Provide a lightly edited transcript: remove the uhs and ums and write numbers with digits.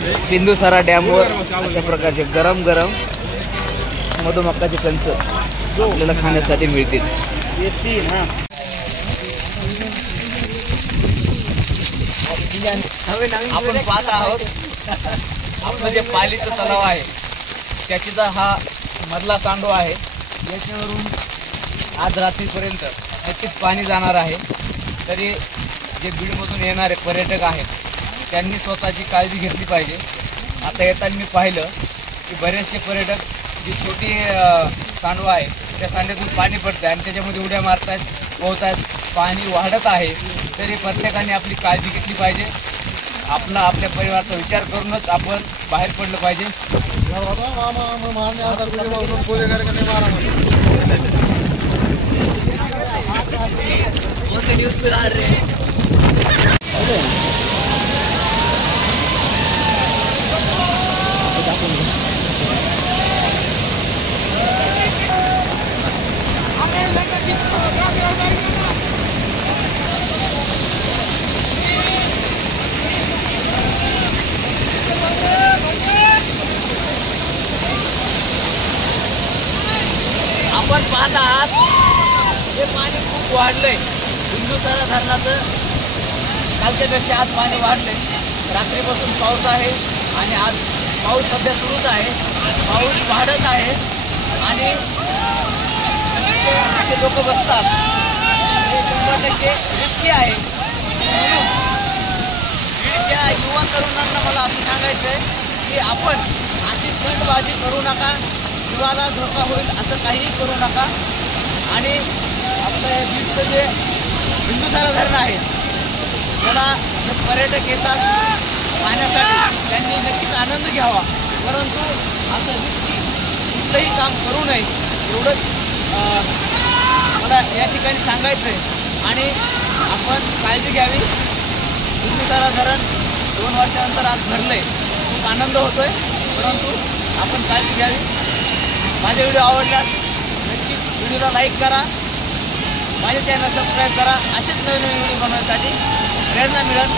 बिंदुसारा डॅमवर अशा प्रकारचे गरम गरम मधुमक्काचे कंस आपल्याला खाण्यासाठी मिळतील. आपण पाहत आहोत आपलं जे पालीचं तलाव आहे त्याचा हा मधला सांडो आहे. याच्यावरून आज रात्रीपर्यंत नक्कीच पाणी जाणार आहे. तरी जे बीडमधून येणारे पर्यटक आहेत त्यांनी स्वतःची काळजी घेतली पाहिजे. आता येताना मी पाहिलं की बरेचसे पर्यटक जी छोटी सांडव आहे त्या सांड्यातून पाणी पडतं आणि त्याच्यामध्ये उड्या मारतात, पोहतात, पाणी वाढत आहे. तरी प्रत्येकाने आपली काळजी घेतली पाहिजे. आपल्या परिवाराचा विचार करूनच आपण बाहेर पडलं पाहिजे. आपण पाहत आहात हे पाणी खूप वाढलंय. बिंदुसारा धरणाचं कालच्यापेक्षा आज पाणी वाढलंय. रात्रीपासून पाऊस आहे आणि आज पाऊस सध्या सुरूच आहे. पाऊस वाढत आहे आणि जे लोक बसतात हे 100% रिस्की आहे. म्हणून बीडच्या युवा तरुणांना मला असं सांगायचं आहे की आपण अशी स्टंटबाजी करू नका. जीवाला धोका होईल असं काहीही करू नका. आणि आपलं बीडचं जे बिंदुसारा धरण आहे त्याला जे पर्यटक येतात पाहण्यासाठी त्यांनी नक्कीच आनंद घ्यावा. परंतु असं रिस्की कुठलंही काम करू नये एवढंच मला या ठिकाणी सांगायचं आहे. आणि आपण काळजी घ्यावी. बिंदुसारा धरण 2 वर्षानंतर आज भरलं आहे. खूप आनंद होतो आहे. परंतु आपण काळजी घ्यावी. माझे व्हिडिओ आवडल्यास नक्कीच व्हिडिओला लाईक करा. माझे चॅनल सबस्क्राईब करा. असेच नवीन व्हिडिओ बनवण्यासाठी प्रेरणा मिळेल.